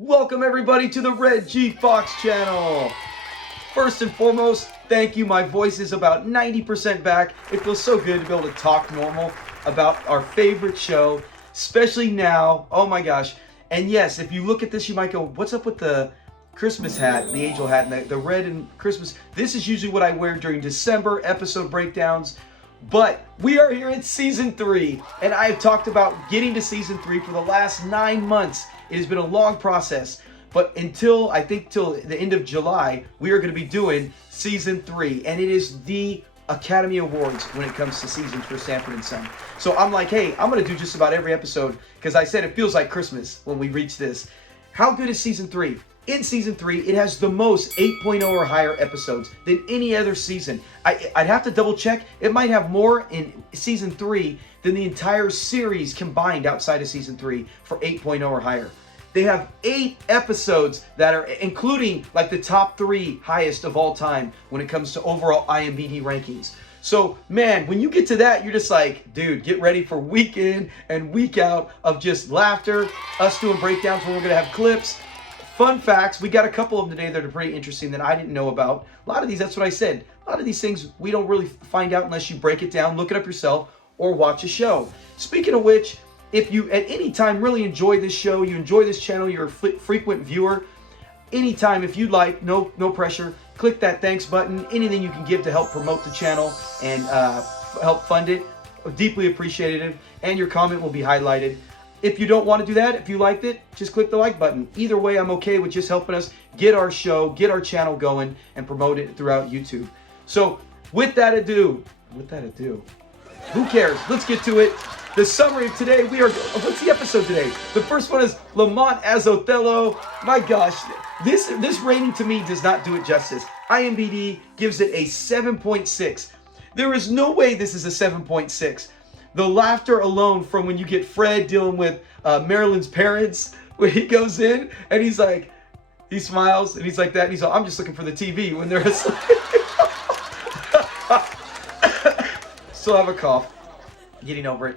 Welcome everybody to the Red G Fox channel. First and foremost, thank you. My voice is about 90% back. It feels so good to be able to talk normal about our favorite show, especially now. Oh my gosh. And yes, if you look at this, you might go, what's up with the Christmas hat, the angel hat, and the red and Christmas? This is usually what I wear during December episode breakdowns. But we are here in season 3, and I have talked about getting to season 3 for the last 9 months. It has been a long process, but until the end of July, we are going to be doing season 3, and it is the Academy Awards when it comes to seasons for Sanford and Son. So I'm like, hey, I'm going to do just about every episode because I said it feels like Christmas when we reach this. How good is season 3? In season 3, it has the most 8.0 or higher episodes than any other season. I'd have to double check. It might have more in season 3 than the entire series combined outside of season 3 for 8.0 or higher. They have 8 episodes that are including like the top 3 highest of all time when it comes to overall IMDb rankings. So man, when you get to that, you're just like, dude, get ready for week in and week out of just laughter, us doing breakdowns where we're going to have clips. Fun facts, we got a couple of them today that are pretty interesting that I didn't know about. A lot of these, that's what I said. A lot of these things we don't really find out unless you break it down, look it up yourself, or watch a show. Speaking of which, if you at any time really enjoy this show, you enjoy this channel, you're a frequent viewer, anytime if you'd like, no pressure, click that thanks button. Anything you can give to help promote the channel and help fund it, deeply appreciated, and your comment will be highlighted. If you don't want to do that, if you liked it, just click the like button. Either way, I'm okay with just helping us get our show, get our channel going, and promote it throughout YouTube. So, with that ado, who cares? Let's get to it. The summary of today, what's the episode today? The first one is Lamont as Othello. My gosh, this rating to me does not do it justice. IMDb gives it a 7.6. There is no way this is a 7.6. The laughter alone from when you get Fred dealing with Marilyn's parents, when he goes in and he's like, he smiles and he's like that, and he's like, I'm just looking for the TV when they're asleep. Still have a cough, getting over it.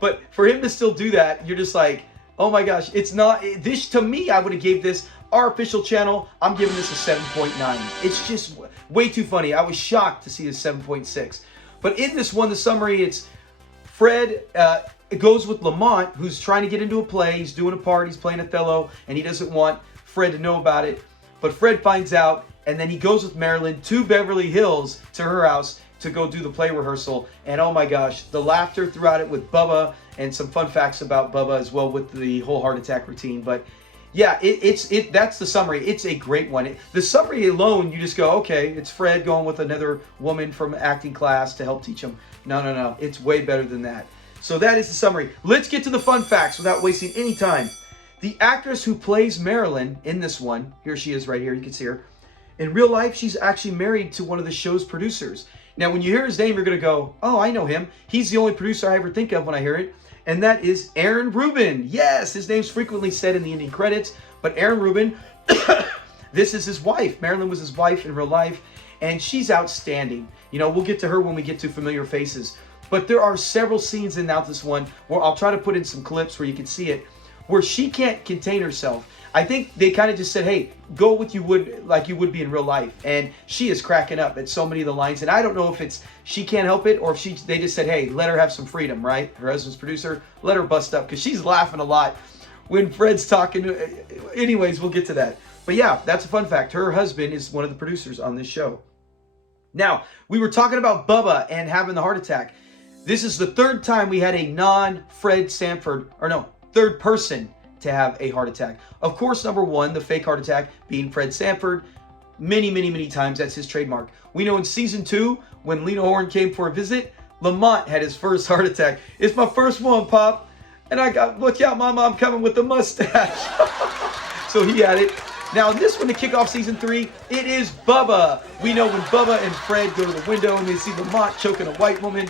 But for him to still do that, you're just like, oh my gosh, it's not, this to me, I would have gave this, our official channel, I'm giving this a 7.9. It's just way too funny. I was shocked to see a 7.6. But in this one, the summary, it's Fred goes with Lamont, who's trying to get into a play. He's doing a part. He's playing Othello, and he doesn't want Fred to know about it. But Fred finds out, and then he goes with Marilyn to Beverly Hills, to her house, to go do the play rehearsal. And oh my gosh, the laughter throughout it with Bubba, and some fun facts about Bubba as well with the whole heart attack routine. But yeah, that's the summary. It's a great one. The summary alone, you just go, okay, it's Fred going with another woman from acting class to help teach him. No. It's way better than that. So that is the summary. Let's get to the fun facts without wasting any time. The actress who plays Marilyn in this one, here she is right here, you can see her. In real life, she's actually married to one of the show's producers. Now, when you hear his name, you're going to go, oh, I know him. He's the only producer I ever think of when I hear it. And that is Aaron Rubin. Yes, his name's frequently said in the ending credits. But Aaron Rubin, this is his wife. Marilyn was his wife in real life. And she's outstanding. You know, we'll get to her when we get to familiar faces. But there are several scenes in this one where I'll try to put in some clips where you can see it, where she can't contain herself. I think they kind of just said, hey, go with like you would be in real life. And she is cracking up at so many of the lines. And I don't know if it's she can't help it or if they just said, hey, let her have some freedom, right? Her husband's producer, let her bust up because she's laughing a lot when Fred's talking. Anyways, we'll get to that. But yeah, that's a fun fact. Her husband is one of the producers on this show. Now, we were talking about Bubba and having the heart attack. This is the third time we had a non-Fred Sanford, or no, third person to have a heart attack. Of course, number one, the fake heart attack being Fred Sanford. Many times, that's his trademark. We know in season 2, when Lena Horne came for a visit, Lamont had his first heart attack. It's my first one, Pop. And I got, look out, Mama, I'm coming with the mustache. So he had it. Now, in this one, to kick off season 3, it is Bubba. We know when Bubba and Fred go to the window and they see Lamont choking a white woman,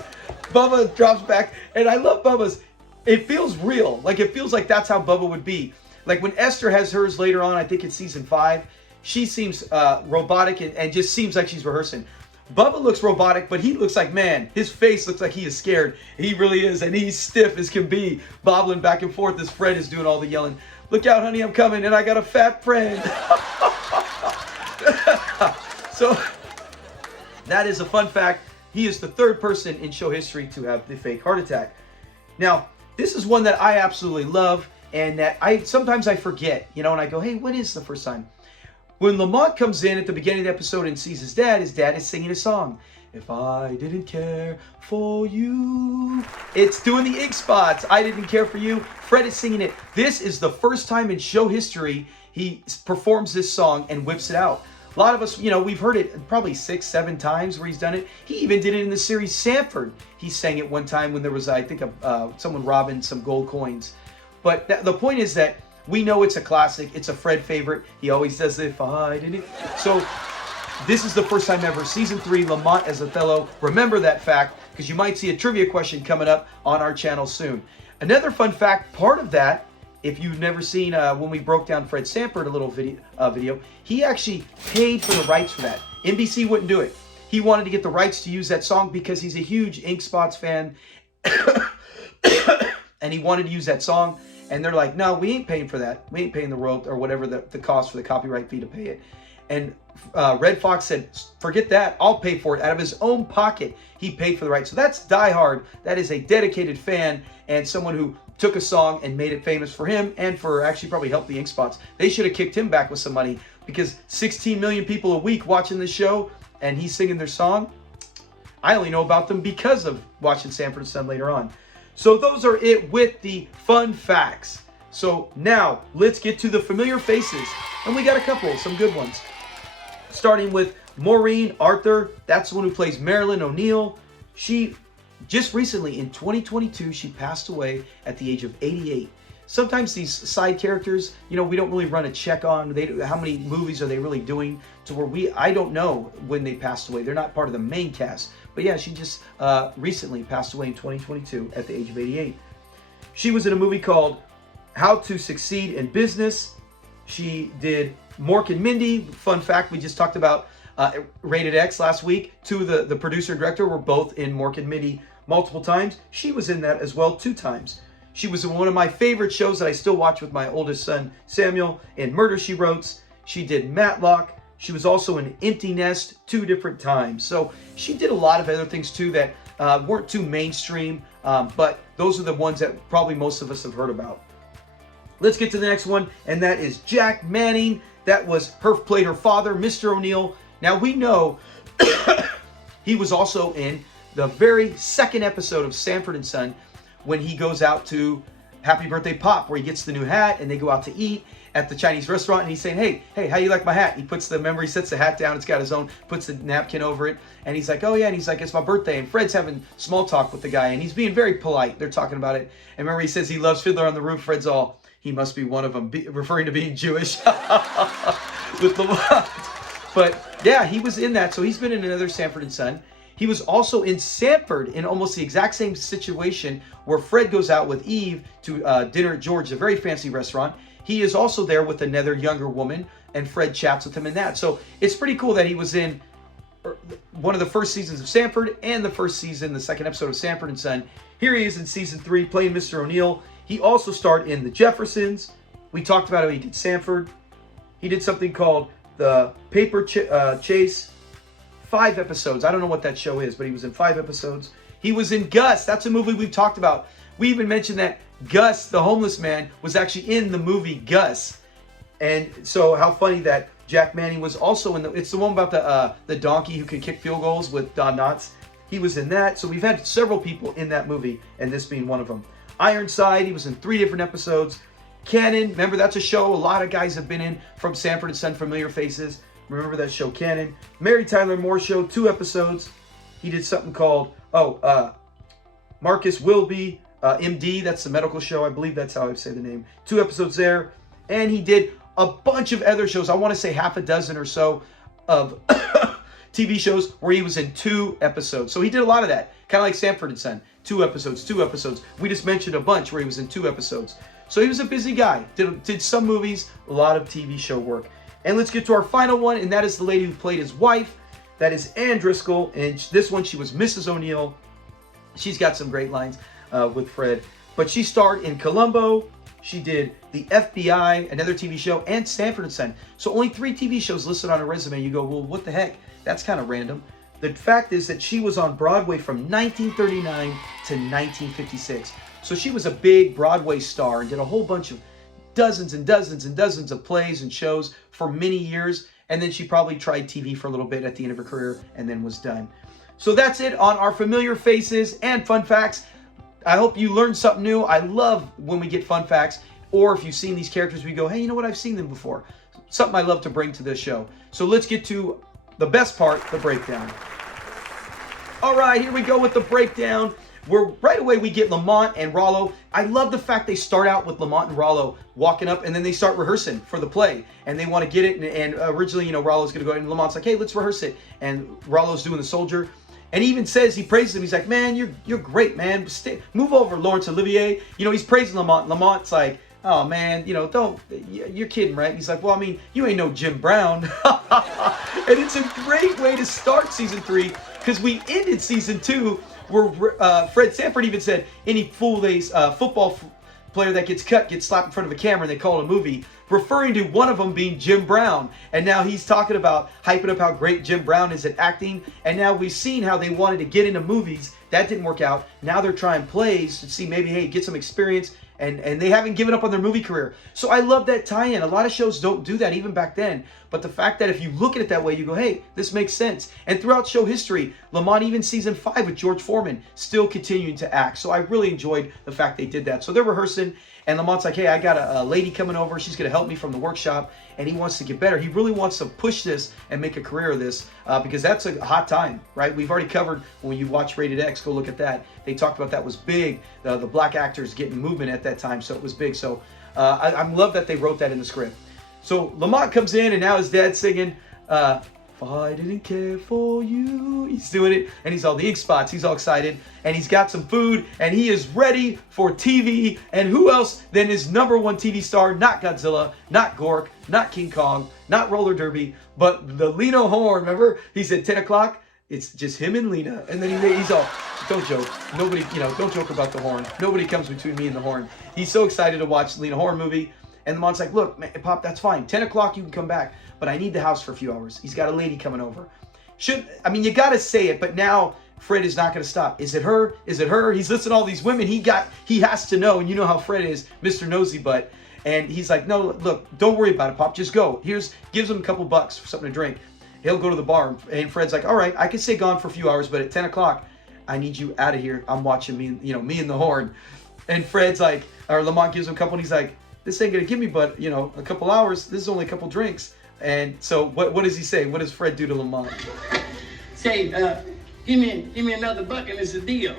Bubba drops back. And I love Bubba's. It feels real. Like, it feels like that's how Bubba would be. Like, when Esther has hers later on, I think it's season 5, she seems robotic and just seems like she's rehearsing. Bubba looks robotic, but he looks like, man, his face looks like he is scared. He really is, and he's stiff as can be, bobbling back and forth as Fred is doing all the yelling. Look out, honey, I'm coming, and I got a fat friend. So, that is a fun fact. He is the third person in show history to have the fake heart attack. Now, this is one that I absolutely love, and that sometimes I forget, and I go, hey, when is the first time? When Lamont comes in at the beginning of the episode and sees his dad is singing a song. If I didn't care for you. It's doing the ink spots. I didn't care for you. Fred is singing it. This is the first time in show history he performs this song and whips it out. A lot of us, we've heard it probably 6-7 times where he's done it. He even did it in the series Sanford. He sang it one time when there was, I think, someone robbing some gold coins. But the point is that we know it's a classic. It's a Fred favorite. He always does it. If I didn't. So this is the first time ever. Season 3, Lamont as Othello. Remember that fact, because you might see a trivia question coming up on our channel soon. Another fun fact, part of that, if you've never seen when we broke down Fred Sanford, a little video, he actually paid for the rights for that. NBC wouldn't do it. He wanted to get the rights to use that song because he's a huge Ink Spots fan. And he wanted to use that song. And they're like, no, we ain't paying for that. We ain't paying the royalty or whatever the cost for the copyright fee to pay it. And Red Fox said, forget that. I'll pay for it. Out of his own pocket, he paid for the rights. So that's Die Hard. That is a dedicated fan and someone who took a song and made it famous for him and for actually probably helped the Ink Spots. They should have kicked him back with some money because 16 million people a week watching this show and he's singing their song. I only know about them because of watching Sanford and Son later on. So those are it with the fun facts. So now let's get to the familiar faces. And we got a couple, some good ones. Starting with Maureen Arthur. That's the one who plays Marilyn O'Neill. She just recently in 2022, she passed away at the age of 88. Sometimes these side characters, we don't really run a check on how many movies are they really doing to where I don't know when they passed away. They're not part of the main cast. But yeah, she just recently passed away in 2022 at the age of 88. She was in a movie called How to Succeed in Business. She did Mork and Mindy. Fun fact, we just talked about Rated X last week. Two of the producer and director were both in Mork and Mindy multiple times. She was in that as well 2 times. She was in one of my favorite shows that I still watch with my oldest son, Samuel, in Murder, She Wrote. She did Matlock. She was also in Empty Nest 2 different times. So she did a lot of other things too that weren't too mainstream, but those are the ones that probably most of us have heard about. Let's get to the next one, and that is Jack Manning. That was played her father, Mr. O'Neill. Now we know he was also in the very second episode of Sanford and Son when he goes out to Happy Birthday Pop, where he gets the new hat and they go out to eat at the Chinese restaurant, and he's saying, hey, how you like my hat? He sets the hat down, it's got his own, puts the napkin over it, and he's like, oh yeah, and he's like, it's my birthday, and Fred's having small talk with the guy, and he's being very polite. They're talking about it, and remember he says he loves Fiddler on the Roof. Fred's all, he must be one of them, referring to being Jewish with Lamont. But yeah, he was in that, so he's been in another Sanford and Son. He was also in Sanford in almost the exact same situation where Fred goes out with Eve to dinner at George, a very fancy restaurant. He is also there with another younger woman, and Fred chats with him in that. So it's pretty cool that he was in one of the first seasons of Sanford and the first season, the second episode of Sanford and Son. Here he is in season 3 playing Mr. O'Neill. He also starred in The Jeffersons. We talked about how he did Sanford. He did something called The Paper Chase. 5 episodes. I don't know what that show is, but he was in 5 episodes. He was in Gus. That's a movie we've talked about. We even mentioned that Gus, the homeless man, was actually in the movie Gus. And so how funny that Jack Manning was also in it's the one about the donkey who can kick field goals with Don Knotts. He was in that. So we've had several people in that movie, and this being one of them. Ironside, he was in 3 different episodes. Cannon, remember that's a show a lot of guys have been in from Sanford and Son, familiar faces. Remember that show, Cannon. Mary Tyler Moore Show, 2 episodes. He did something called, Marcus Wilby, MD. That's the medical show. I believe that's how I say the name. 2 episodes there. And he did a bunch of other shows. I want to say half a dozen or so of TV shows where he was in 2 episodes. So he did a lot of that. Kind of like Sanford and Son. 2 episodes, 2 episodes. We just mentioned a bunch where he was in 2 episodes. So he was a busy guy. Did some movies, a lot of TV show work. And let's get to our final one, and that is the lady who played his wife. That is Ann Driscoll, and this one she was Mrs. O'Neill. She's got some great lines with Fred. But she starred in Columbo. She did the FBI, another TV show, and Sanford and Son. So only 3 TV shows listed on her resume. You go, well, what the heck? That's kind of random. The fact is that she was on Broadway from 1939 to 1956. So she was a big Broadway star and did a whole bunch of dozens and dozens and dozens of plays and shows for many years. And then she probably tried TV for a little bit at the end of her career and then was done. So that's it on our familiar faces and fun facts. I hope you learned something new. I love when we get fun facts, or if you've seen these characters, we go, hey, you know what? I've seen them before. Something I love to bring to this show. So let's get to the best part, the breakdown. All right, here we go with the breakdown. Where right away we get Lamont and Rollo. I love the fact they start out with Lamont and Rollo walking up, and then they start rehearsing for the play, and they want to get it. And originally, you know, Rollo's going to go, and Lamont's like, hey, let's rehearse it. And Rollo's doing the soldier. And he even says, he praises him. He's like, man, you're great, man. Move over, Laurence Olivier. You know, he's praising Lamont. Lamont's like, oh, man, you know, you're kidding, right? He's like, well, I mean, you ain't no Jim Brown. And it's a great way to start season 3, because we ended season 2 where Fred Sanford even said, any football player that gets cut gets slapped in front of a camera, and they call it a movie, referring to one of them being Jim Brown. And now he's talking about hyping up how great Jim Brown is at acting. And now we've seen how they wanted to get into movies. That didn't work out. Now they're trying plays to see maybe, hey, get some experience. And they haven't given up on their movie career. So I love that tie-in. A lot of shows don't do that even back then. But the fact that if you look at it that way, you go, hey, this makes sense. And throughout show history, Lamont, even season 5 with George Foreman, still continuing to act. So I really enjoyed the fact they did that. So they're rehearsing, and Lamont's like, hey, I got a lady coming over. She's going to help me from the workshop, and he wants to get better. He really wants to push this and make a career of this because that's a hot time, right? We've already covered, when you watch Rated X, go look at that. They talked about that was big, the black actors getting movement at that time, so it was big. So I love that they wrote that in the script. So Lamont comes in, and now his dad's singing, if I didn't care for you. He's doing it, and he's all the ink spots. He's all excited, and he's got some food, and he is ready for TV. And who else than his #1 TV star? Not Godzilla, not Gork, not King Kong, not Roller Derby, but the Lena Horne. Remember, he said 10 o'clock. It's just him and Lena, and then he's all, don't joke. Nobody, don't joke about the horn. Nobody comes between me and the horn. He's so excited to watch the Lena Horne movie. And the mom's like, look, man, Pop, that's fine. 10 o'clock, you can come back. But I need the house for a few hours. He's got a lady coming over. You got to say it, but now Fred is not going to stop. Is it her? Is it her? He's listing all these women. He has to know, and you know how Fred is, Mr. Nosy Butt. And he's like, no, look, don't worry about it, Pop. Just go. Gives him a couple bucks for something to drink. He'll go to the bar. And Fred's like, all right, I can stay gone for a few hours, but at 10 o'clock, I need you out of here. I'm watching me and the horn. And Fred's like, or Lamont gives him a couple, and he's like, this ain't gonna give me but a couple hours. This is only a couple drinks. And so what does he say? What does Fred do to Lamont? Say, give me another buck and it's a deal.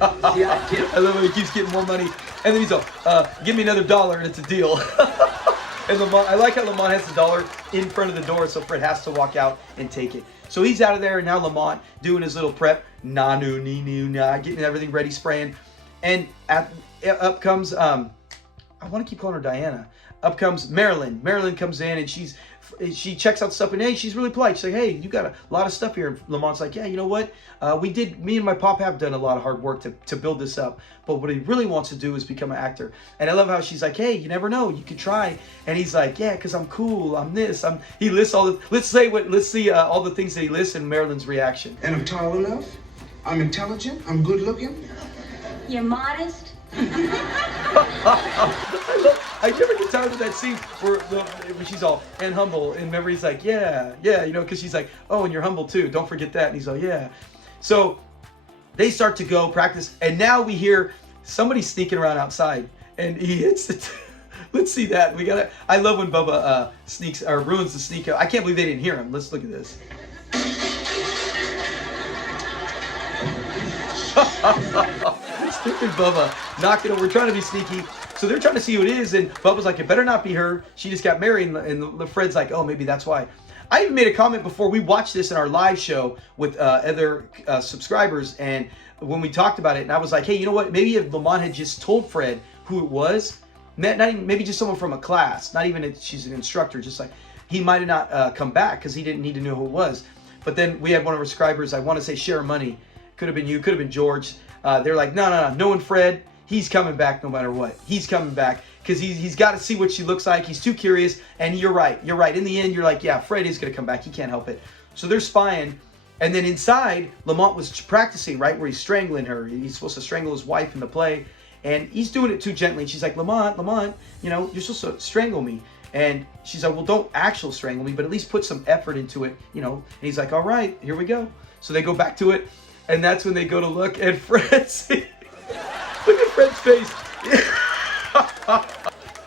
I love when he keeps getting more money, and then he's all, give me another $1 and it's a deal. And Lamont, I like how Lamont has the $1 in front of the door, so Fred has to walk out and take it. So he's out of there, and now Lamont doing his little prep, getting everything ready, spraying. And up comes, I want to keep calling her Diana. Up comes Marilyn. Marilyn comes in, and she checks out stuff, and hey, she's really polite. She's like, hey, you got a lot of stuff here. And Lamont's like, yeah, you know what? Me and my pop have done a lot of hard work to build this up. But what he really wants to do is become an actor. And I love how she's like, hey, you never know, you could try. And he's like, yeah, because I'm cool, I'm this. He lists all the, let's see all the things that he lists and Marilyn's reaction. And I'm tall enough, I'm intelligent, I'm good looking. You're modest. I never get tired of that scene where she's all, and humble, and remember he's like, yeah, because she's like, oh, and you're humble too, don't forget that. And he's like, yeah. So they start to go practice, and now we hear somebody sneaking around outside, and he hits the let's see that. I love when Bubba sneaks or ruins the sneak. I can't believe they didn't hear him. Let's look at this. Stupid Bubba knocking over, trying to be sneaky. So they're trying to see who it is, and Bubba's like, it better not be her. She just got married, and Fred's like, oh, maybe that's why. I even made a comment before we watched this in our live show with other subscribers, and when we talked about it, and I was like, hey, you know what? Maybe if Lamont had just told Fred who it was, not even, maybe just someone from a class, not even if she's an instructor, just like, he might have not come back because he didn't need to know who it was. But then we had one of our subscribers, I want to say Share Money, could have been you, could have been George. They're like, no, knowing Fred, he's coming back no matter what. He's coming back because he's got to see what she looks like. He's too curious. And you're right. In the end, you're like, yeah, Fred is going to come back. He can't help it. So they're spying. And then inside, Lamont was practicing, right, where he's strangling her. He's supposed to strangle his wife in the play. And he's doing it too gently. And she's like, Lamont, you know, you're supposed to strangle me. And she's like, well, don't actually strangle me, but at least put some effort into it, you know. And he's like, all right, here we go. So they go back to it. And that's when they go to look at Fred's. Look at Fred's face.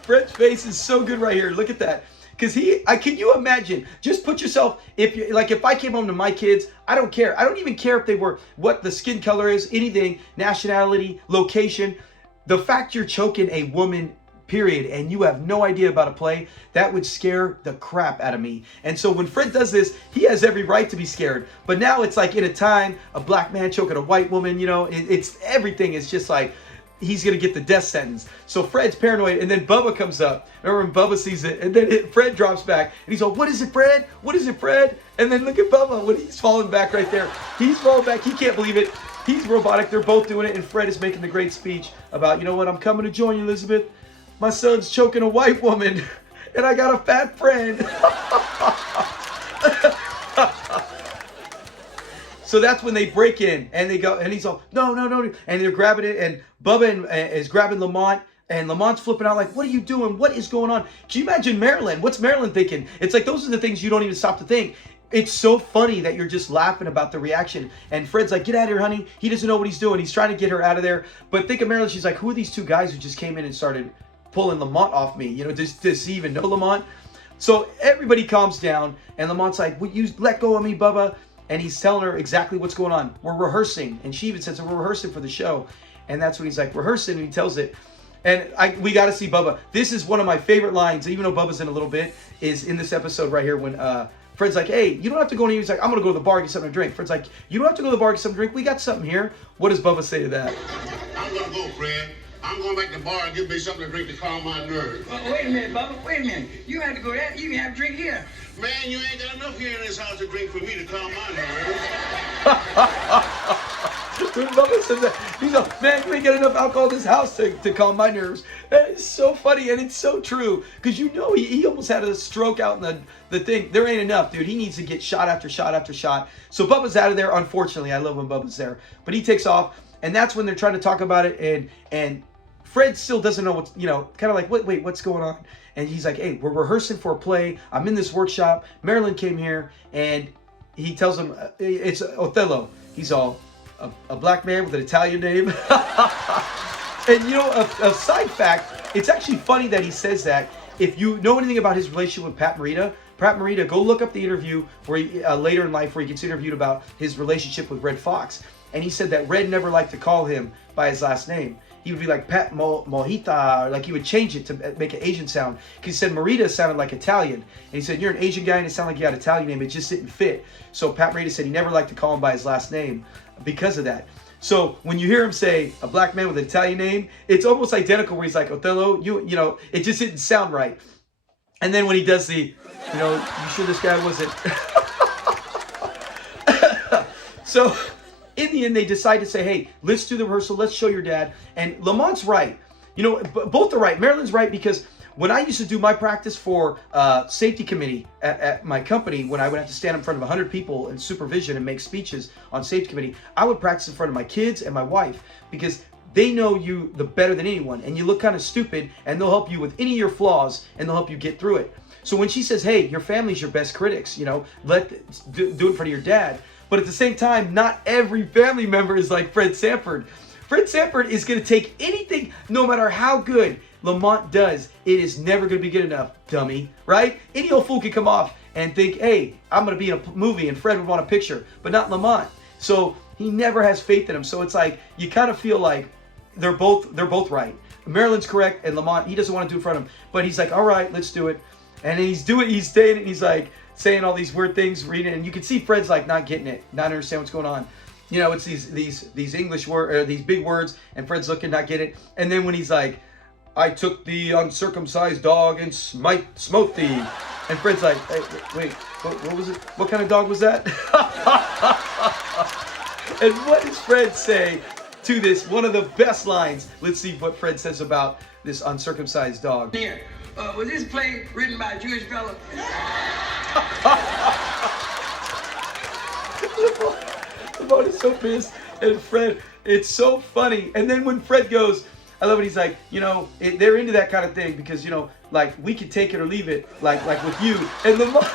Fred's face is so good right here. Look at that. Because can you imagine? Just put yourself, if I came home to my kids, I don't care. I don't even care if they were, what the skin color is, anything, nationality, location. The fact you're choking a woman, period, and you have no idea about a play, that would scare the crap out of me. And so when Fred does this, he has every right to be scared. But now it's like in a time, a black man choking a white woman, you know, it's everything is just like, he's going to get the death sentence. So Fred's paranoid, and then Bubba comes up. Remember when Bubba sees it, and then Fred drops back, and he's like, what is it, Fred? What is it, Fred? And then look at Bubba when he's falling back right there. He's falling back. He can't believe it. He's robotic. They're both doing it, and Fred is making the great speech about, you know what, I'm coming to join you, Elizabeth. My son's choking a white woman, and I got a fat friend. So that's when they break in, and they go, and he's all, no, and they're grabbing it, and Bubba is grabbing Lamont, and Lamont's flipping out like, what are you doing? What is going on? Can you imagine Marilyn? What's Marilyn thinking? It's like, those are the things you don't even stop to think. It's so funny that you're just laughing about the reaction. And Fred's like, get out of here, honey. He doesn't know what he's doing. He's trying to get her out of there. But think of Marilyn. She's like, who are these two guys who just came in and started pulling Lamont off me? You know, does he even know Lamont? So everybody calms down, and Lamont's like, will you let go of me, Bubba? And he's telling her exactly what's going on. We're rehearsing. And she even says, we're rehearsing for the show. And that's when he's like, rehearsing, and he tells it. And we got to see Bubba. This is one of my favorite lines, even though Bubba's in a little bit, is in this episode right here when Fred's like, hey, you don't have to go anywhere. He's like, I'm going to go to the bar and get something to drink. Fred's like, you don't have to go to the bar and get something to drink. We got something here. What does Bubba say to that? I'm going to go, Fred. I'm going back to the bar and get me something to drink to calm my nerves. Wait a minute, Bubba. Wait a minute. You have to go there. You can have a drink here. Man, you ain't got enough here in this house to drink for me to calm my nerves. When Bubba says that, he's like, man, you ain't got enough alcohol in this house to calm my nerves. That is so funny, and it's so true. Because you know he almost had a stroke out in the thing. There ain't enough, dude. He needs to get shot after shot after shot. So Bubba's out of there, unfortunately. I love when Bubba's there. But he takes off, and that's when they're trying to talk about it, and Fred still doesn't know what's, you know, kind of like, wait, what's going on? And he's like, hey, we're rehearsing for a play. I'm in this workshop. Marilyn came here, and he tells him, it's Othello. He's all, a black man with an Italian name. And, you know, a side fact, it's actually funny that he says that. If you know anything about his relationship with Pat Morita, go look up the interview where he, later in life where he gets interviewed about his relationship with Red Fox. And he said that Red never liked to call him by his last name. He would be like Pat Mojita, or like he would change it to make an Asian sound. Because he said Morita sounded like Italian. And he said, you're an Asian guy and it sounded like you had an Italian name. It just didn't fit. So Pat Morita said he never liked to call him by his last name because of that. So when you hear him say a black man with an Italian name, it's almost identical where he's like, Othello, you know, it just didn't sound right. And then when he does the, you know, you sure this guy wasn't? So in the end, they decide to say, hey, let's do the rehearsal. Let's show your dad. And Lamont's right. You know, both are right. Marilyn's right because when I used to do my practice for safety committee at my company, when I would have to stand in front of 100 people in supervision and make speeches on safety committee, I would practice in front of my kids and my wife because they know you the better than anyone. And you look kind of stupid and they'll help you with any of your flaws and they'll help you get through it. So when she says, hey, your family's your best critics, you know, do it in front of your dad. But at the same time, not every family member is like Fred Sanford. Fred Sanford is going to take anything, no matter how good Lamont does. It is never going to be good enough, dummy, right? Any old fool can come off and think, hey, I'm going to be in a movie and Fred would want a picture, but not Lamont. So he never has faith in him. So it's like, you kind of feel like they're both right. Marilyn's correct and Lamont, he doesn't want to do it in front of him, but he's like, all right, let's do it. And then he's staying, and he's like, saying all these weird things, reading it, and you can see Fred's like not getting it, not understand what's going on. You know, it's these English words, these big words, and Fred's looking, not get it. And then when he's like, I took the uncircumcised dog and smote thee. And Fred's like, hey, wait, what was it? What kind of dog was that? And what does Fred say to this? One of the best lines. Let's see what Fred says about this uncircumcised dog. Here, was this play written by a Jewish fella? Lamont is so pissed, and Fred, it's so funny. And then when Fred goes, I love it. He's like, you know, they're into that kind of thing because, you know, like we can take it or leave it, like with you. And Lamont,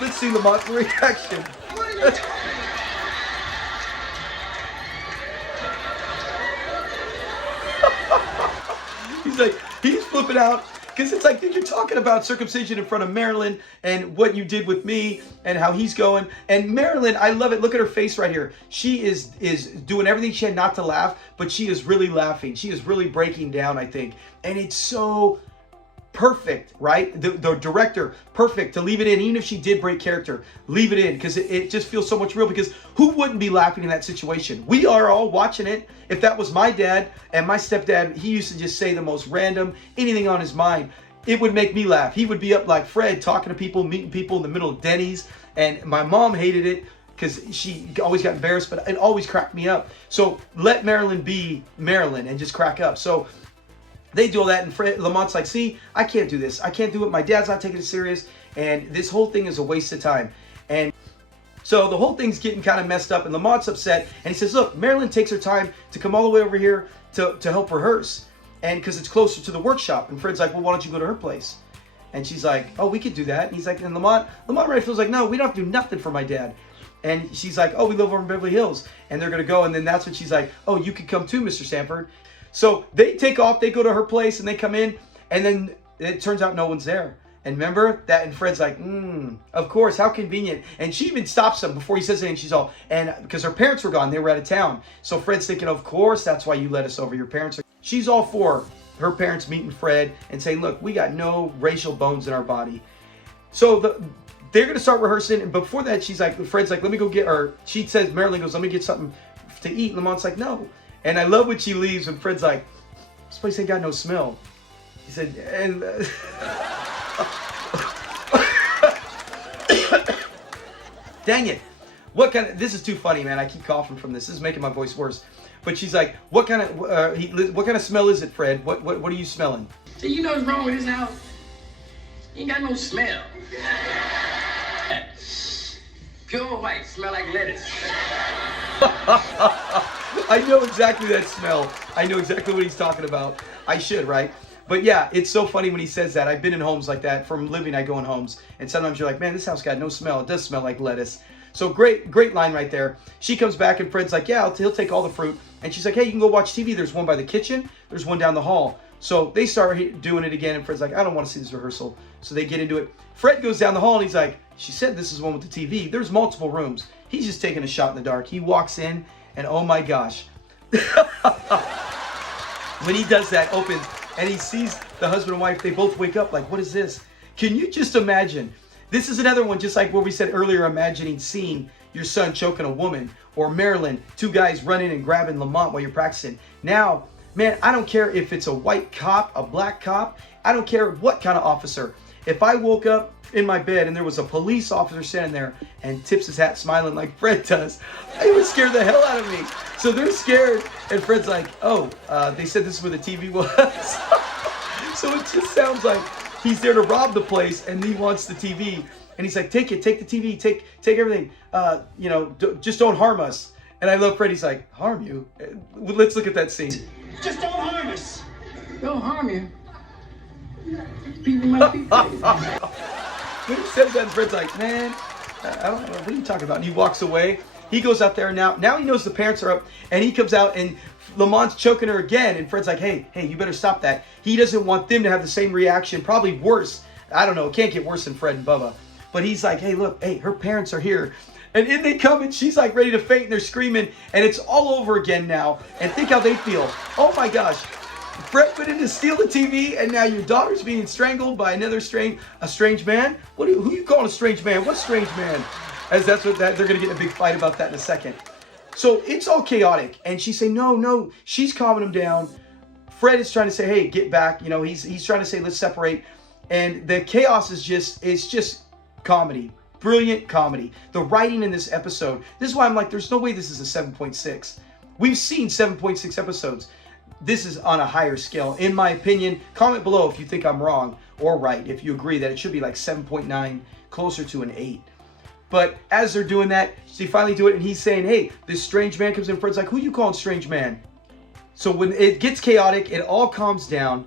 let's see Lamont's reaction. He's like, he's flipping out. Because it's like, dude, you're talking about circumcision in front of Marilyn and what you did with me and how he's going. And Marilyn, I love it. Look at her face right here. She is doing everything she can not to laugh, but she is really laughing. She is really breaking down, I think. And it's so perfect, right? The director, perfect to leave it in. Even if she did break character, leave it in because it just feels so much real. Because who wouldn't be laughing in that situation? We are all watching it. If that was my dad and my stepdad, he used to just say the most random, anything on his mind. It would make me laugh. He would be up like Fred, talking to people, meeting people in the middle of Denny's. And my mom hated it because she always got embarrassed, but it always cracked me up. So let Marilyn be Marilyn and just crack up. So they do all that, and Lamont's like, see, I can't do this. I can't do it. My dad's not taking it serious, and this whole thing is a waste of time. And so the whole thing's getting kind of messed up, and Lamont's upset, and he says, look, Marilyn takes her time to come all the way over here to help rehearse, and because it's closer to the workshop. And Fred's like, well, why don't you go to her place? And she's like, oh, we could do that. And he's like, and Lamont right feels like, no, we don't have to do nothing for my dad. And she's like, oh, we live over in Beverly Hills, and they're going to go. And then that's when she's like, oh, you could come too, Mr. Sanford. So they take off, they go to her place, and they come in, and then it turns out no one's there. And remember that, and Fred's like, of course, how convenient. And she even stops him before he says anything. She's all, and because her parents were gone, they were out of town. So Fred's thinking, of course, that's why you let us over. Your parents are. She's all for her parents meeting Fred and saying, look, we got no racial bones in our body. So they're going to start rehearsing. And before that, she's like, Fred's like, let me go get, or she says, Marilyn goes, let me get something to eat. Lamont's like, no. And I love when she leaves and Fred's like, this place ain't got no smell. He said, and dang it. This is too funny, man. I keep coughing from this. This is making my voice worse. But she's like, what kind of smell is it, Fred? What are you smelling? So you know what's wrong with this house? You ain't got no smell. Pure white, smell like lettuce. I know exactly that smell. I know exactly what he's talking about. I should, right? But yeah, it's so funny when he says that. I've been in homes like that. From living, I go in homes. And sometimes you're like, man, this house got no smell. It does smell like lettuce. So great line right there. She comes back and Fred's like, yeah, he'll take all the fruit. And she's like, hey, you can go watch TV. There's one by the kitchen. There's one down the hall. So they start doing it again. And Fred's like, I don't want to see this rehearsal. So they get into it. Fred goes down the hall and he's like, she said this is one with the TV. There's multiple rooms. He's just taking a shot in the dark. He walks in and oh my gosh. When he does that, opens, and he sees the husband and wife, they both wake up like, what is this? Can you just imagine? This is another one, just like what we said earlier, imagining seeing your son choking a woman, or Marilyn, two guys running and grabbing Lamont while you're practicing. Now, man, I don't care if it's a white cop, a black cop, I don't care what kind of officer. If I woke up in my bed and there was a police officer standing there and tips his hat smiling like Fred does, it would scare the hell out of me. So they're scared, and Fred's like, oh, they said this is where the TV was. So it just sounds like he's there to rob the place and he wants the TV. And he's like, take it, take the TV, take everything. Just don't harm us. And I love Fred. He's like, harm you? Let's look at that scene. Just don't harm us. Don't harm you. People might be When he says that, Fred's like, man, I don't know, what are you talking about? And he walks away. He goes out there now he knows the parents are up, and he comes out and Lamont's choking her again, and Fred's like, hey, you better stop that. He doesn't want them to have the same reaction, probably worse. I don't know, it can't get worse than Fred and Bubba. But he's like, hey, look, her parents are here. And in they come, and she's like ready to faint, and they're screaming, and it's all over again now. And think how they feel. Oh my gosh. Fred went in to steal the TV, and now your daughter's being strangled by a strange man? Who you calling a strange man? What strange man? As they're going to get in a big fight about that in a second. So it's all chaotic, and she's saying, no, she's calming him down. Fred is trying to say, hey, get back. You know, he's trying to say, let's separate. And the chaos is just comedy. Brilliant comedy. The writing in this episode, this is why I'm like, there's no way this is a 7.6. We've seen 7.6 episodes. This is on a higher scale, in my opinion. Comment below if you think I'm wrong or right, if you agree that it should be like 7.9, closer to an 8. But as they're doing that, they finally do it, and he's saying, hey, this strange man comes in. Fred's like, who you calling strange man? So when it gets chaotic, it all calms down.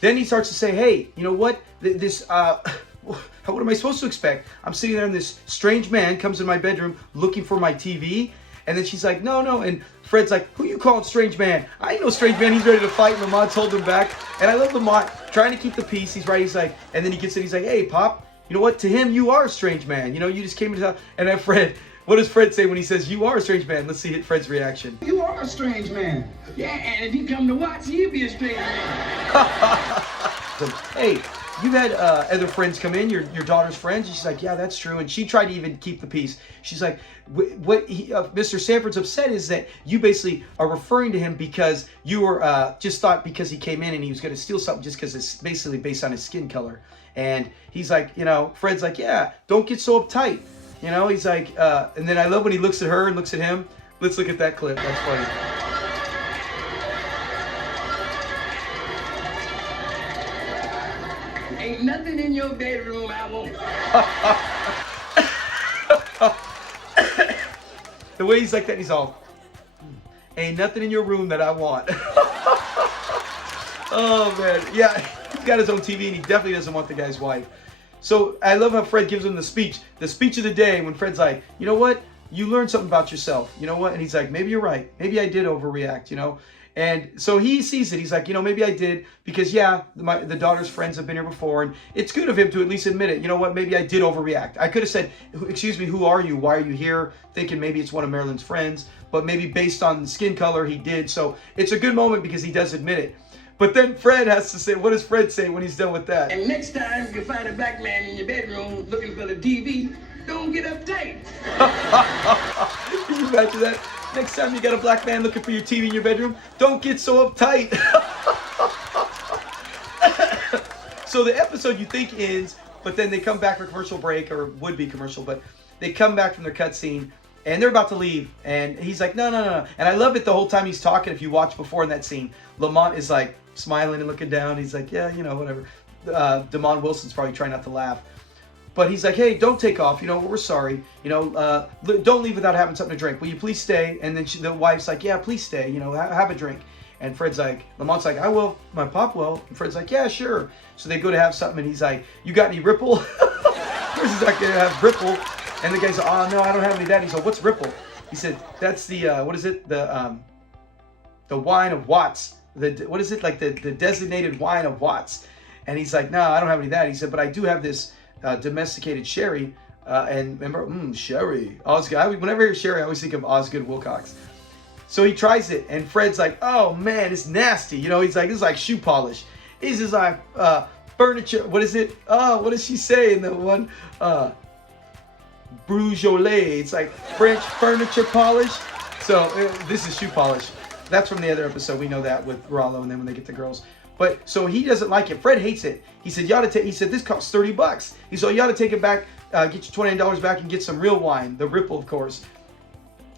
Then he starts to say, hey, you know what? What am I supposed to expect? I'm sitting there and this strange man comes in my bedroom looking for my TV. And then she's like, no. And Fred's like, who you calling strange man? I ain't no strange man. He's ready to fight. And Lamont's holding him back. And I love Lamont trying to keep the peace. He's right. He's like, and then he gets in. He's like, hey, Pop, you know what? To him, you are a strange man. You know, you just came into town. And then Fred, what does Fred say when he says, you are a strange man? Let's see Fred's reaction. You are a strange man. Yeah, and if you come to watch, you'll be a strange man. Hey, you had other friends come in, your daughter's friends. And she's like, yeah, that's true. And she tried to even keep the peace. She's like, what Mr. Sanford's upset is that you basically are referring to him because you were just thought because he came in and he was going to steal something just because it's basically based on his skin color. And he's like, you know, Fred's like, yeah, don't get so uptight. You know, he's like, and then I love when he looks at her and looks at him. Let's look at that clip. That's funny. Ain't nothing in your bedroom I won't. The way he's like that, he's all, ain't nothing in your room that I want. Oh, man. Yeah, he's got his own TV, and he definitely doesn't want the guy's wife. So I love how Fred gives him the speech of the day, when Fred's like, you know what? You learned something about yourself. You know what? And he's like, maybe you're right. Maybe I did overreact, you know? And so he sees it. He's like, you know, maybe I did because, yeah, the daughter's friends have been here before. And it's good of him to at least admit it. You know what? Maybe I did overreact. I could have said, excuse me, who are you? Why are you here? Thinking maybe it's one of Marilyn's friends. But maybe based on the skin color, he did. So it's a good moment because he does admit it. But then Fred has to say, what does Fred say when he's done with that? And next time you find a black man in your bedroom looking for the TV, don't get uptight. Can you imagine that? Next time you got a black man looking for your TV in your bedroom, don't get so uptight. So the episode you think ends, but then they come back for commercial break, or would be commercial, but they come back from their cutscene and they're about to leave. And he's like, no. And I love it the whole time he's talking. If you watch before in that scene, Lamont is like smiling and looking down. He's like, yeah, you know, whatever. Damon Wilson's probably trying not to laugh. But he's like, hey, don't take off. You know, we're sorry. You know, don't leave without having something to drink. Will you please stay? And then the wife's like, yeah, please stay. You know, have a drink. And Fred's like, Lamont's like, I will. My pop will. And Fred's like, yeah, sure. So they go to have something, and he's like, you got any Ripple? He's like, gonna have Ripple. And the guy's like, oh, no, I don't have any of that. He's like, what's Ripple? He said, that's the, what is it? The wine of Watts. What is it? Like the designated wine of Watts. And he's like, no, I don't have any of that. He said, but I do have this domesticated sherry. And remember, sherry. Osgood. Whenever I hear sherry, I always think of Osgood Wilcox. So he tries it, and Fred's like, oh, man, it's nasty. You know, he's like, this is like shoe polish. This is like furniture. What is it? What does she say in the one? Brujolet. It's like French furniture polish. So this is shoe polish. That's from the other episode. We know that with Rollo, and then when they get the girls. But so he doesn't like it. Fred hates it. He said, you ought to take. He said, this costs $30. He said, you ought to take it back, get your $29 back, and get some real wine, the Ripple, of course.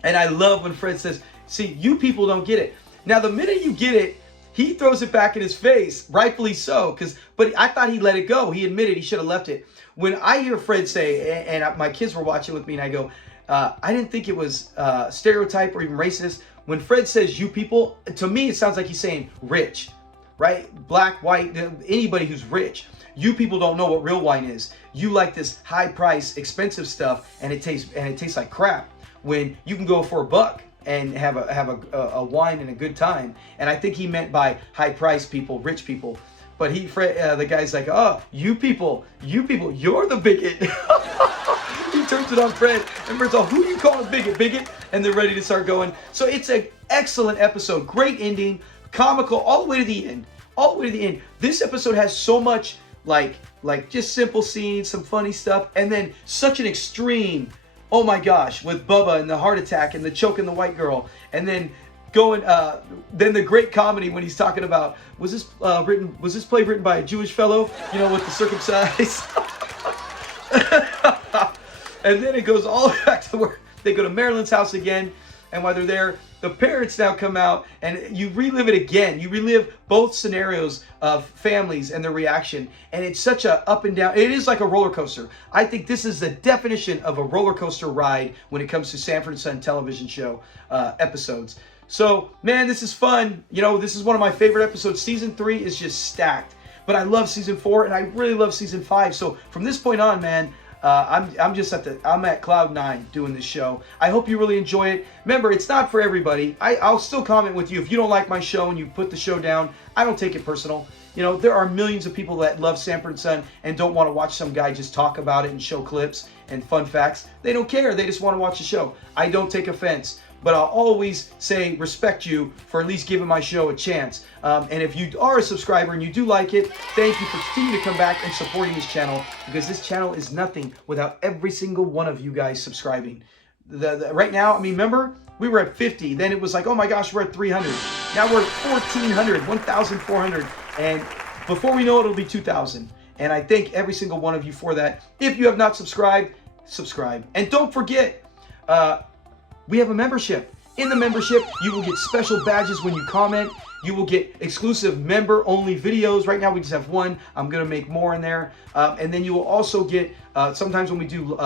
And I love when Fred says, see, you people don't get it. Now, the minute you get it, he throws it back in his face, rightfully so. But I thought he let it go. He admitted he should have left it. When I hear Fred say, and my kids were watching with me, and I go, I didn't think it was stereotype or even racist. When Fred says you people, to me, it sounds like he's saying rich, right? Black, white, anybody who's rich. You people don't know what real wine is. You like this high price, expensive stuff, and it tastes like crap. When you can go for $1 and have a wine and a good time. And I think he meant by high price people, rich people. But the guy's like, oh, you people, you're the bigot. He turns it on Fred, and Fred's all, who you calling bigot? And they're ready to start going. So it's an excellent episode, great ending, comical, all the way to the end. This episode has so much like just simple scenes, some funny stuff, and then such an extreme. Oh my gosh, with Bubba and the heart attack and the choking the white girl. And then going, then the great comedy when he's talking about, was this play written by a Jewish fellow, you know, with the circumcised? And then it goes all the way back to where they go to Marilyn's house again, and while they're there, the parents now come out, and you relive it again. You relive both scenarios of families and their reaction, and it's such a up and down. It is like a roller coaster. I think this is the definition of a roller coaster ride when it comes to Sanford and Son television show episodes. So, man, this is fun. You know, this is one of my favorite episodes. Season 3 is just stacked. But I love Season 4, and I really love Season 5. So, from this point on, man, I'm just I'm at cloud 9 doing this show. I hope you really enjoy it. Remember, it's not for everybody. I'll still comment with you. If you don't like my show and you put the show down, I don't take it personal. You know, there are millions of people that love Sanford and Son and don't want to watch some guy just talk about it and show clips and fun facts. They don't care. They just want to watch the show. I don't take offense. But I'll always say respect you for at least giving my show a chance. And if you are a subscriber and you do like it, thank you for continuing to come back and supporting this channel, because this channel is nothing without every single one of you guys subscribing. Right now, I mean, remember, we were at 50. Then it was like, oh my gosh, we're at 300. Now we're at 1,400, 1,400. And before we know it, it'll be 2,000. And I thank every single one of you for that. If you have not subscribed, subscribe. And don't forget, we have a membership. In the membership, you will get special badges when you comment. You will get exclusive member-only videos. Right now, we just have one. I'm going to make more in there. And then you will also get, sometimes when we do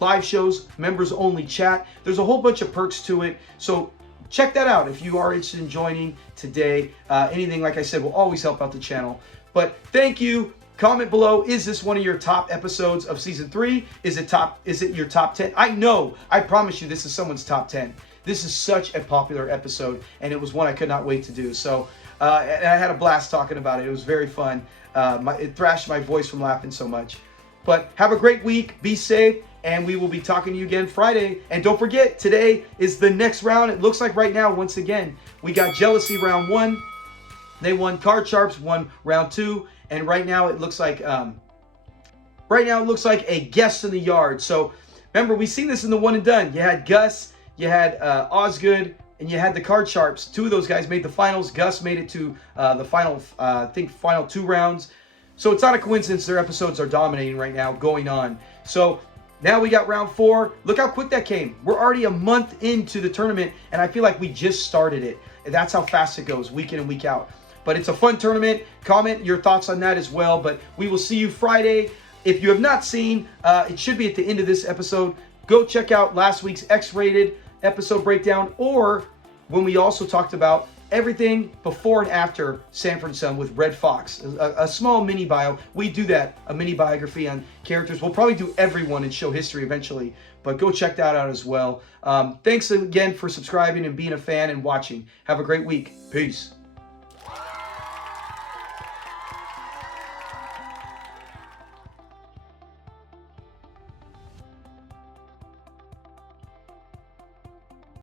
live shows, members-only chat. There's a whole bunch of perks to it. So check that out if you are interested in joining today. Anything, like I said, will always help out the channel. But thank you. Comment below, is this one of your top episodes of Season 3? Is it your top 10? I promise you this is someone's top 10. This is such a popular episode, and it was one I could not wait to do. So, and I had a blast talking about it. It was very fun. It thrashed my voice from laughing so much. But have a great week. Be safe, and we will be talking to you again Friday. And don't forget, today is the next round. It looks like right now, once again, we got Jealousy round 1. They won. Card Sharps won round 2. And right now it looks like a guest in the yard. So remember, we've seen this in the one and done. You had Gus, you had Osgood, and you had the Card Sharps. 2 of those guys made the finals. Gus made it to the final, I think, final 2 rounds. So it's not a coincidence their episodes are dominating right now, going on. So now we got round 4. Look how quick that came. We're already a month into the tournament, and I feel like we just started it. And that's how fast it goes, week in and week out. But it's a fun tournament. Comment your thoughts on that as well. But we will see you Friday. If you have not seen, it should be at the end of this episode. Go check out last week's X-rated episode breakdown, or when we also talked about everything before and after Sanford and Son with Red Fox. A small mini bio. We do that, a mini biography on characters. We'll probably do everyone in show history eventually. But go check that out as well. Thanks again for subscribing and being a fan and watching. Have a great week. Peace.